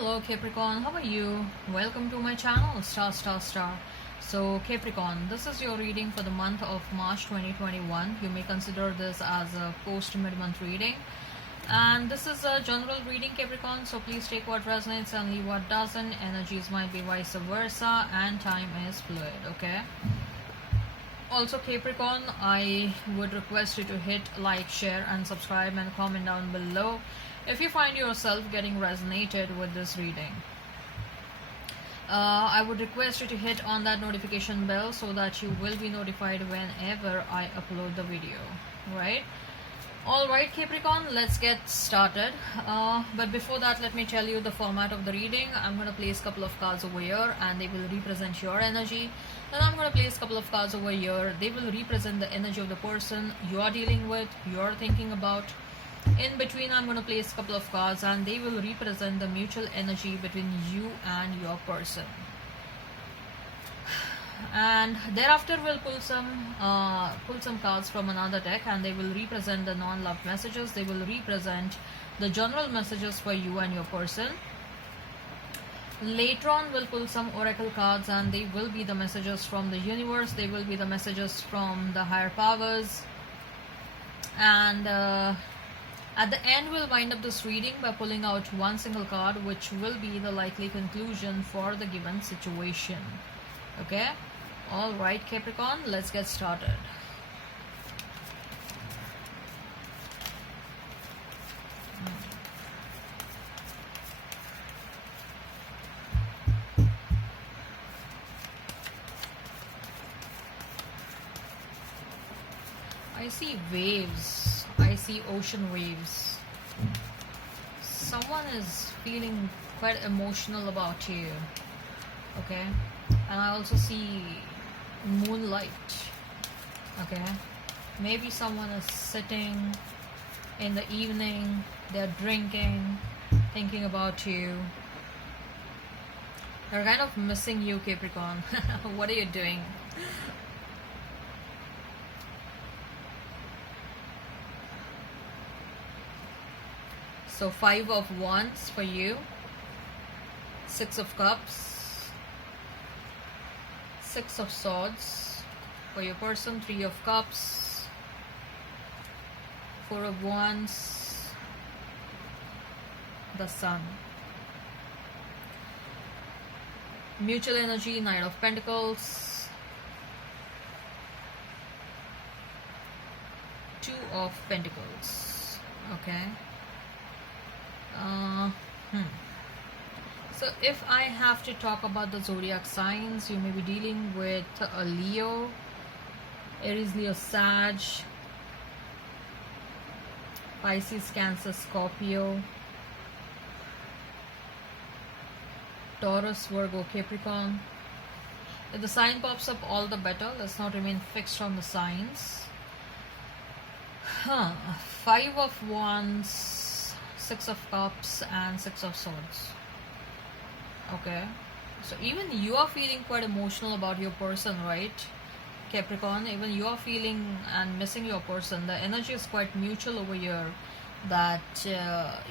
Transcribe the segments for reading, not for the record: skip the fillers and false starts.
Hello Capricorn, how are you? Welcome to my channel Star Star Star. So Capricorn, this is your reading for the month of March 2021. You may consider this as a post mid-month reading. And this is a general reading, Capricorn, so please take what resonates and leave what doesn't. Energies might be vice versa and time is fluid, okay? Also Capricorn, I would request you to hit like, share and subscribe and comment down below if you find yourself getting resonated with this reading. I would request you to hit on that notification bell so that you will be notified whenever I upload the video, right? Alright Capricorn, let's get started. But before that, let me tell you the format of the reading. I'm going to place a couple of cards over here and they will represent your energy. Then I'm going to place a couple of cards over here. They will represent the energy of the person you are dealing with, you are thinking about. In between, I'm going to place a couple of cards and they will represent the mutual energy between you and your person. And thereafter we'll pull some cards from another deck and they will represent the non-love messages. They will represent the general messages for you and your person. Later on we'll pull some oracle cards and they will be the messages from the universe. They will be the messages from the higher powers. And at the end, we'll wind up this reading by pulling out one single card, which will be the likely conclusion for the given situation. Okay? Alright, Capricorn, let's get started. I see waves. I see ocean waves. Someone is feeling quite emotional about you. Okay? And I also see moonlight. Okay? Maybe someone is sitting in the evening, they're drinking, thinking about you. They're kind of missing you, Capricorn. What are you doing? So 5 of Wands for you, 6 of Cups, 6 of Swords for your person, 3 of Cups, 4 of Wands, the Sun. Mutual energy, Knight of Pentacles, 2 of Pentacles. Okay. So if I have to talk about the zodiac signs, you may be dealing with a Leo, Aries, Leo, Sag, Pisces, Cancer, Scorpio, Taurus, Virgo, Capricorn. If the sign pops up, all the better. Let's not remain fixed on the signs. 5 of Wands, 6 of Cups and 6 of Swords. Okay, so even you are feeling quite emotional about your person, right, Capricorn? Even you are feeling and missing your person. The energy is quite mutual over here, that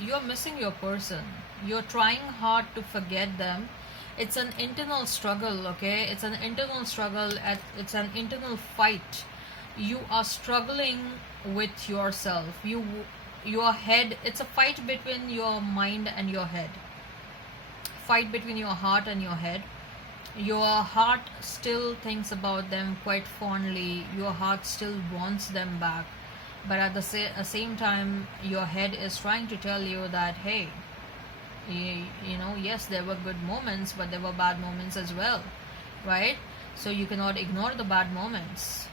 you are missing your person. You're trying hard to forget them. It's an internal struggle, okay? It's an internal struggle, it's an internal fight. You are struggling with yourself. Your head, it's a fight between your mind and your head, fight between your heart and your head. Your heart still thinks about them quite fondly, your heart still wants them back, but at the same time your head is trying to tell you that, hey, you know, yes, there were good moments, but there were bad moments as well, right? So you cannot ignore the bad moments.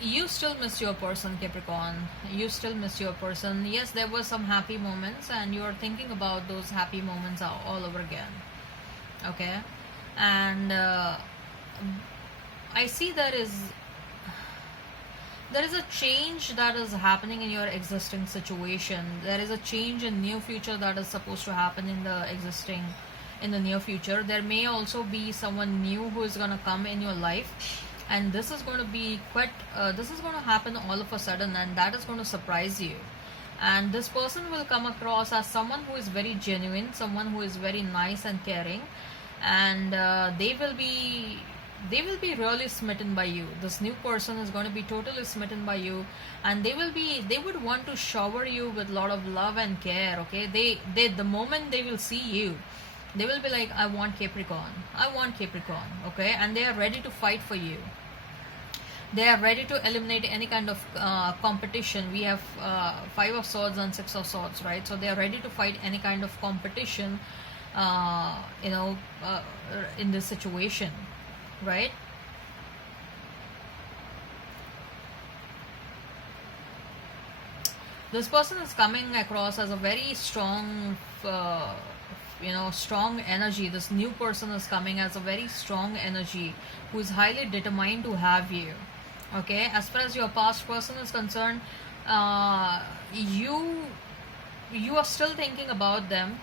You still miss your person, Capricorn. You still miss your person. Yes, there were some happy moments and you are thinking about those happy moments all over again. Okay? And I see there is a change that is happening in your existing situation. There is a change in near future that is supposed to happen in the near future. There may also be someone new who is going to come in your life. And this is going to be this is going to happen all of a sudden, and that is going to surprise you. and this person will come across as someone who is very genuine, someone who is very nice and caring, and they will be really smitten by you. This new person is going to be totally smitten by you, and they would want to shower you with a lot of love and care. Okay, they the moment they will see you, they will be like, I want Capricorn, I want Capricorn. Okay, and they are ready to fight for you. They are ready to eliminate any kind of competition. We have Five of Swords and Six of Swords, right? So they are ready to fight any kind of competition, uh, you know, in this situation, right? This person is coming across as a very strong, strong energy. This new person is coming as a very strong energy, who is highly determined to have you. Okay, as far as your past person is concerned, you are still thinking about them,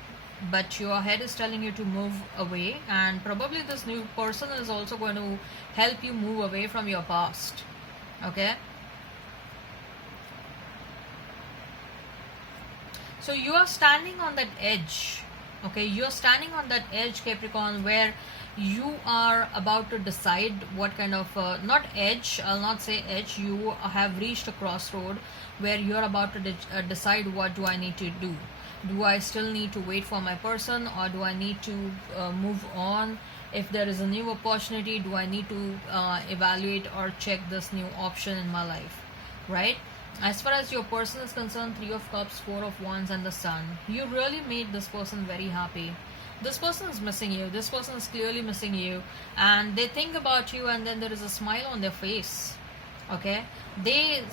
but your head is telling you to move away, and probably this new person is also going to help you move away from your past. Okay, so you are standing on that edge. Okay, you're standing on that edge, Capricorn, where you are about to decide what kind of not edge, I'll not say edge, you have reached a crossroad where you're about to decide, what do I need to do. Do I still need to wait for my person, or do I need to move on? If there is a new opportunity, do I need to evaluate or check this new option in my life, right? As far as your person is concerned, Three of Cups, Four of Wands, and the Sun, you really made this person very happy. This person is missing you. This person is clearly missing you, and they think about you, and then there is a smile on their face. Okay, they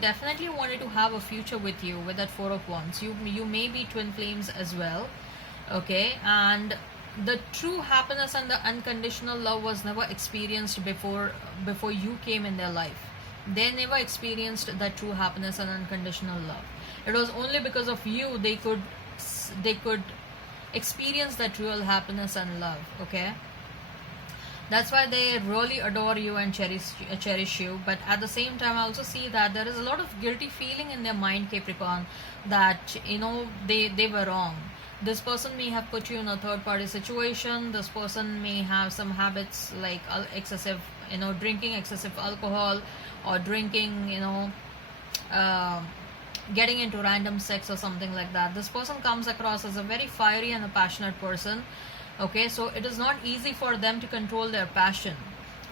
definitely wanted to have a future with you with that Four of Wands. You may be twin flames as well. Okay, and the true happiness and the unconditional love was never experienced before you came in their life. They never experienced that true happiness and unconditional love. It was only because of you they could experience that real happiness and love. Okay, that's why they really adore you and cherish you. But at the same time, I also see that there is a lot of guilty feeling in their mind, Capricorn, that they were wrong. This person may have put you in a third party situation. This person may have some habits like excessive, drinking excessive alcohol, or drinking, uh, getting into random sex or something like that. This person comes across as a very fiery and a passionate person. Okay, so it is not easy for them to control their passion.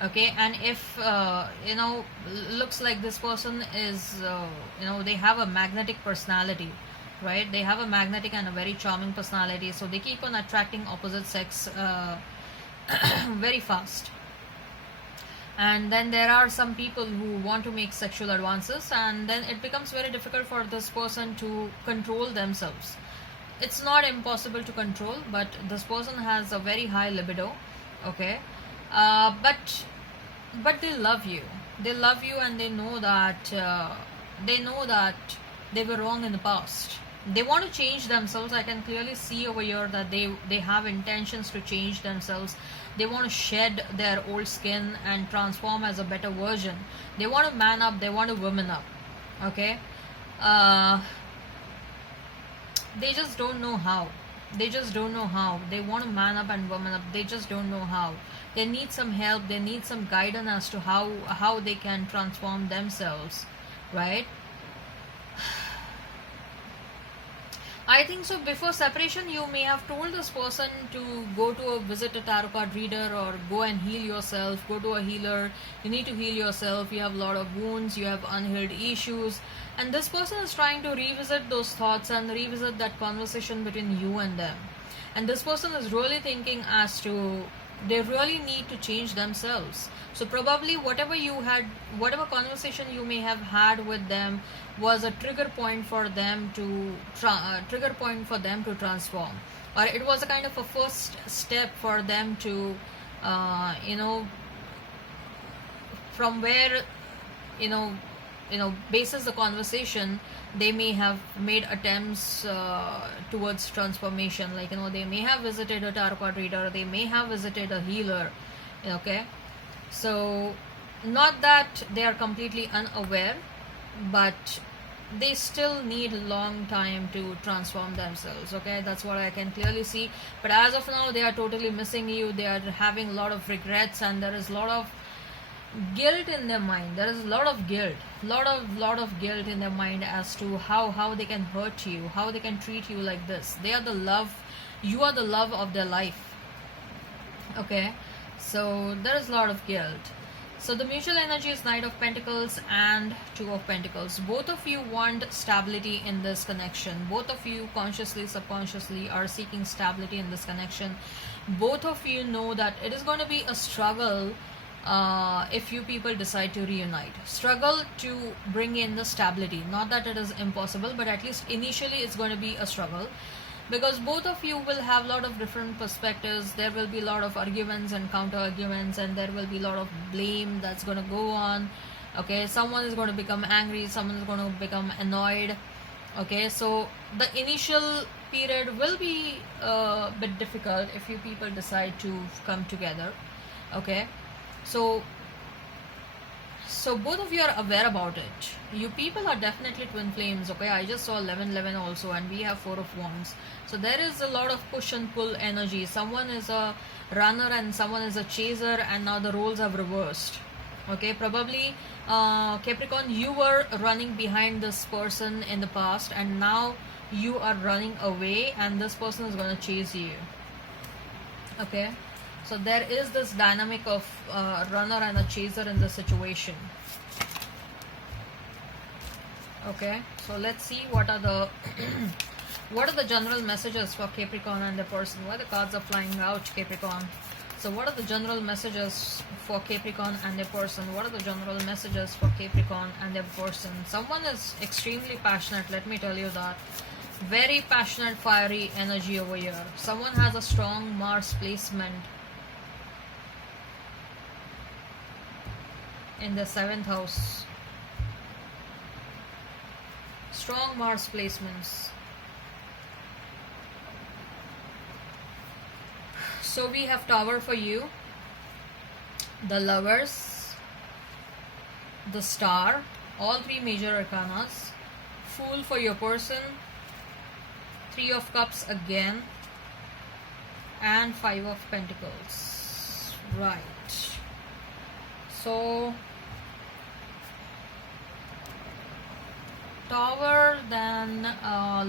Okay, and if looks like this person is they have a magnetic personality, right? They have a magnetic and a very charming personality, so they keep on attracting opposite sex very fast. And then there are some people who want to make sexual advances, and then it becomes very difficult for this person to control themselves. It's not impossible to control, but this person has a very high libido. Okay, but they love you. They love you, and they know that they were wrong in the past. They want to change themselves. I can clearly see over here that they have intentions to change themselves. They want to shed their old skin and transform as a better version. They want to man up, they want to woman up. Okay, uh, they just don't know how. They want to man up and woman up, they just don't know how. They need some help, they need some guidance as to how they can transform themselves, right? I think so. Before separation, you may have told this person to go to visit a tarot card reader, or go and heal yourself. Go to a healer. You need to heal yourself. You have a lot of wounds. You have unhealed issues, and this person is trying to revisit those thoughts and revisit that conversation between you and them. And this person is really thinking as to they really need to change themselves. So probably whatever conversation you may have had with them was a trigger point for them to transform, or it was a kind of a first step for them to, from where, you know basis the conversation, they may have made attempts towards transformation. Like, they may have visited a tarot card reader, they may have visited a healer. Okay, so not that they are completely unaware, but they still need a long time to transform themselves. Okay, that's what I can clearly see. But as of now, they are totally missing you. They are having a lot of regrets, and there is a lot of guilt in their mind. There is a lot of guilt, lot of guilt in their mind as to how they can hurt you, how they can treat you like this. They are the love, you are the love of their life. Okay, so there is a lot of guilt. So the mutual energy is Knight of Pentacles and Two of Pentacles. Both of you want stability in this connection. Both of you consciously, subconsciously are seeking stability in this connection. Both of you know that it is going to be a struggle if you people decide to reunite. Struggle to bring in the stability. Not that it is impossible, but at least initially it's going to be a struggle, because both of you will have a lot of different perspectives. There will be a lot of arguments and counter arguments, and there will be a lot of blame that's going to go on. Okay, someone is going to become angry, someone is going to become annoyed. Okay, so the initial period will be a bit difficult if you people decide to come together. Okay, so both of you are aware about it. You people are definitely twin flames. Okay, I just saw 1111 also, and we have Four of Wands. So there is a lot of push and pull energy. Someone is a runner and someone is a chaser, and now the roles have reversed. Okay, probably Capricorn, you were running behind this person in the past, and now you are running away, and this person is going to chase you. Okay, so there is this dynamic of runner and a chaser in the situation. Okay, so let's see what are the what are the general messages for Capricorn and the person. Why the cards are flying out, Capricorn? So what are the general messages for Capricorn and their person? What are the general messages for Capricorn and their person? Someone is extremely passionate, let me tell you that. Very passionate, fiery energy over here. Someone has a strong Mars placement in the 7th house. Strong Mars placements. So we have Tower for you, the Lovers, the Star, all three major arcanas, Fool for your person, Three of Cups again, and Five of Pentacles. Right. So Tower, then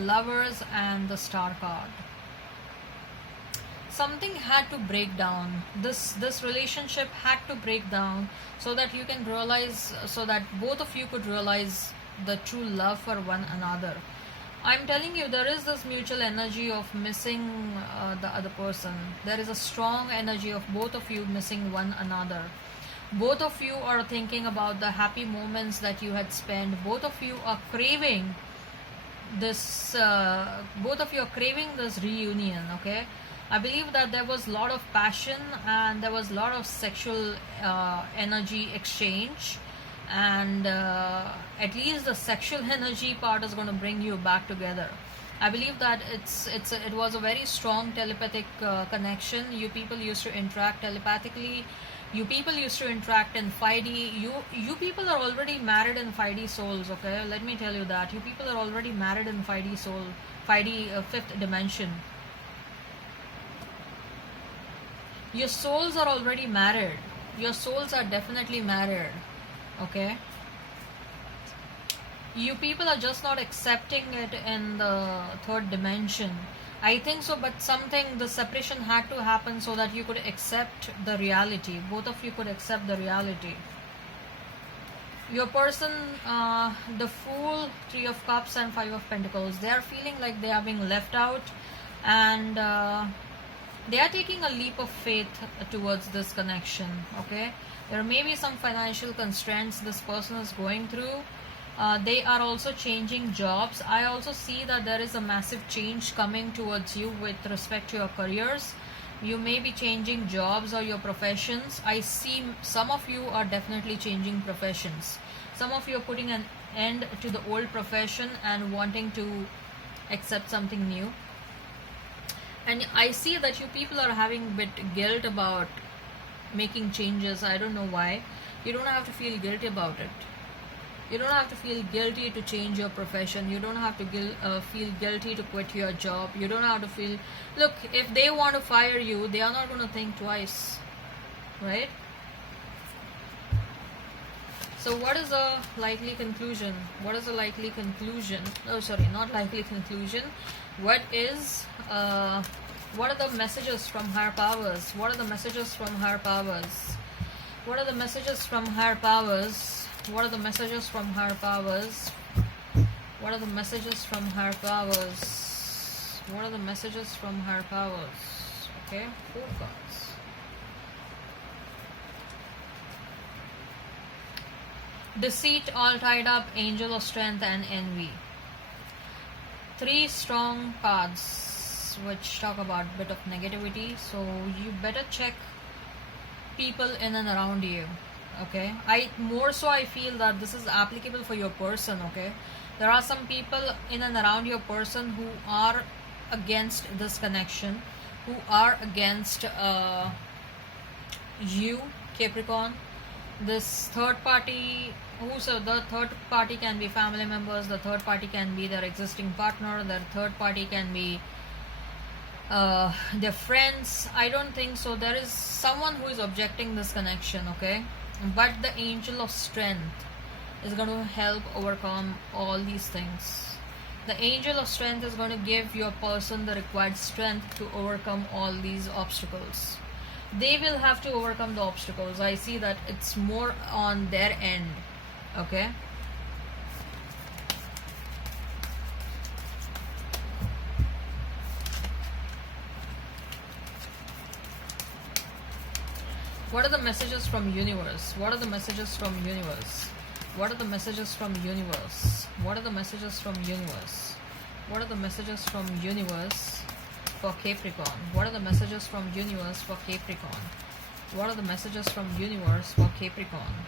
Lovers, and the Star card. Something had to break down. This relationship had to break down so that you can realize, so that both of you could realize the true love for one another. I'm telling you, there is this mutual energy of missing the other person. There is a strong energy of both of you missing one another. Both of you are thinking about the happy moments that you had spent. Both of you are craving this. Both of you are craving this reunion. Okay, I believe that there was a lot of passion and there was a lot of sexual energy exchange, and at least the sexual energy part is going to bring you back together. I believe that it was a very strong telepathic connection. You people used to interact telepathically. You people used to interact in 5D. You people are already married in 5D souls. Okay, let me tell you that you people are already married in 5D soul, 5D fifth dimension. Your souls are already married. Your souls are definitely married. Okay, you people are just not accepting it in the third dimension. I think so, but the separation had to happen so that you could accept the reality. Both of you could accept the reality. Your person, the Fool, Three of Cups, and Five of Pentacles, they are feeling like they are being left out, and they are taking a leap of faith towards this connection. Okay, there may be some financial constraints this person is going through. They are also changing jobs. I also see that there is a massive change coming towards you with respect to your careers. You may be changing jobs or your professions. I see some of you are definitely changing professions. Some of you are putting an end to the old profession and wanting to accept something new. And I see that you people are having a bit guilt about making changes. I don't know why. You don't have to feel guilty about it. You don't have to feel guilty to change your profession. You don't have to feel guilty to quit your job. You don't have to feel, look, if they want to fire you, they are not going to think twice, right? So what is the likely conclusion? What is the likely conclusion? Oh, sorry, not likely conclusion. What are the messages from higher powers? What are the messages from higher powers? What are the messages from higher powers? What are the messages from higher powers? What are the messages from higher powers? What are the messages from higher powers? Okay, 4 cards. Deceit, all tied up, angel of strength, and envy. 3 strong cards which talk about bit of negativity, so you better check people in and around you. Okay, I feel that this is applicable for your person. Okay, there are some people in and around your person who are against this connection, who are against you, Capricorn. This third party, the third party can be family members, the third party can be their existing partner, their third party can be their friends. I don't think so. There is someone who is objecting this connection, okay? But the angel of strength is going to help overcome all these things. The angel of strength is going to give your person the required strength to overcome all these obstacles. They will have to overcome the obstacles. I see that it's more on their end, okay? What are the messages from universe? What are the messages from universe? What are the messages from universe? What are the messages from universe? What are the messages from universe for Capricorn? What are the messages from universe for Capricorn? What are the messages from universe for Capricorn?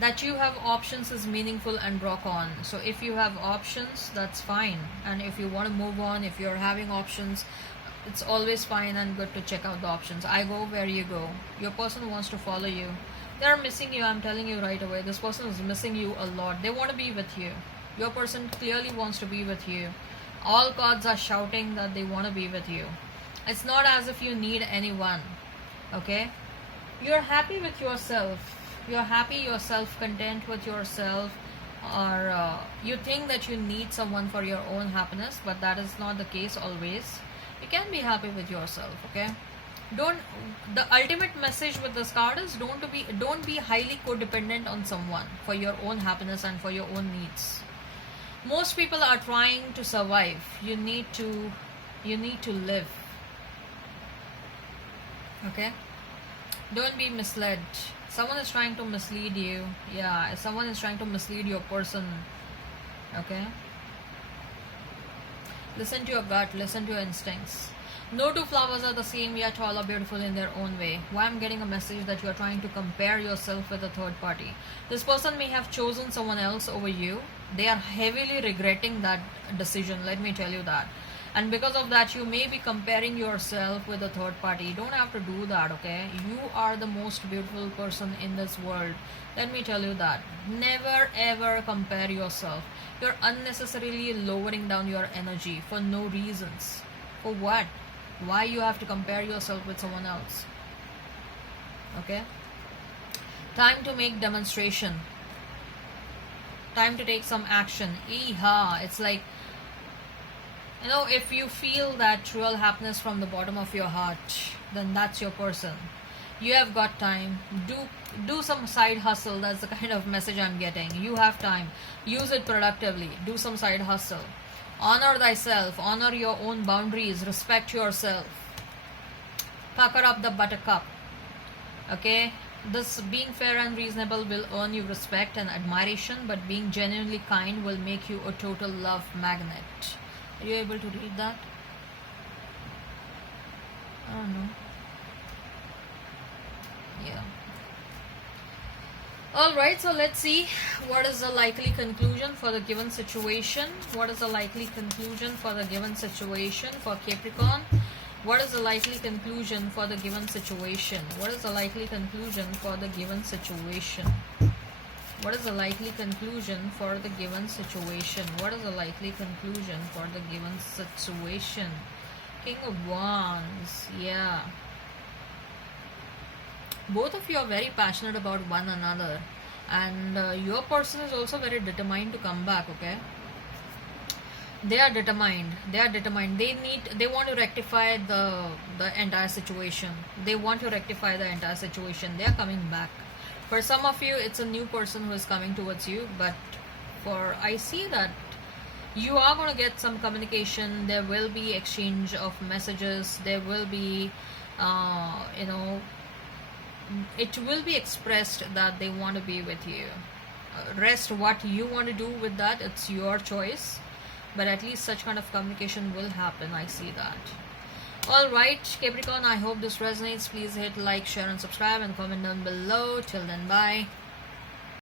That you have options is meaningful and rock on. So if you have options, that's fine. And if you want to move on, if you're having options, it's always fine and good to check out the options. I go where you go. Your person wants to follow you. They're missing you. I'm telling you right away. This person is missing you a lot. They want to be with you. Your person clearly wants to be with you. All cards are shouting that they want to be with you. It's not as if you need anyone. Okay? You're happy with yourself. You're happy, you're self-content with yourself, or you think that you need someone for your own happiness, but that is not the case always. You can be happy with yourself, okay? The ultimate message with this card is don't be highly codependent on someone for your own happiness and for your own needs. Most people are trying to survive. You need to live. Okay? Don't be misled. Someone is trying to mislead you. Yeah, someone is trying to mislead your person. Okay? Listen to your gut, listen to your instincts. No two flowers are the same, yet all are beautiful in their own way. Why I'm getting a message that you are trying to compare yourself with a third party. This person may have chosen someone else over you. They are heavily regretting that decision, let me tell you that. And because of that, you may be comparing yourself with a third party. You don't have to do that, okay? You are the most beautiful person in this world. Let me tell you that. Never ever compare yourself. You're unnecessarily lowering down your energy for no reasons. For what? Why you have to compare yourself with someone else? Okay? Time to make demonstration. Time to take some action. Eha! It's like, if you feel that real happiness from the bottom of your heart, then that's your person. You have got time. Do some side hustle. That's the kind of message I'm getting. You have time. Use it productively. Do some side hustle. Honor thyself. Honor your own boundaries. Respect yourself. Pucker up the buttercup. Okay? This being fair and reasonable will earn you respect and admiration, but being genuinely kind will make you a total love magnet. Are you able to read that? I don't know. Yeah. Alright, so let's see what is the likely conclusion for the given situation. What is the likely conclusion for the given situation for Capricorn? What is the likely conclusion for the given situation? What is the likely conclusion for the given situation? What is the likely conclusion for the given situation? What is the likely conclusion for the given situation? King of Wands. Yeah. Both of you are very passionate about one another, and your person is also very determined to come back, okay? They are determined. They want to rectify the entire situation. They want to rectify the entire situation. They are coming back. For some of you, it's a new person who is coming towards you, but I see that you are going to get some communication. There will be exchange of messages. There will be it will be expressed that they want to be with you. Rest what you want to do with that, it's your choice, but at least such kind of communication will happen. I see that. Alright, Capricorn, I hope this resonates. Please hit like, share and subscribe and comment down below. Till then, bye.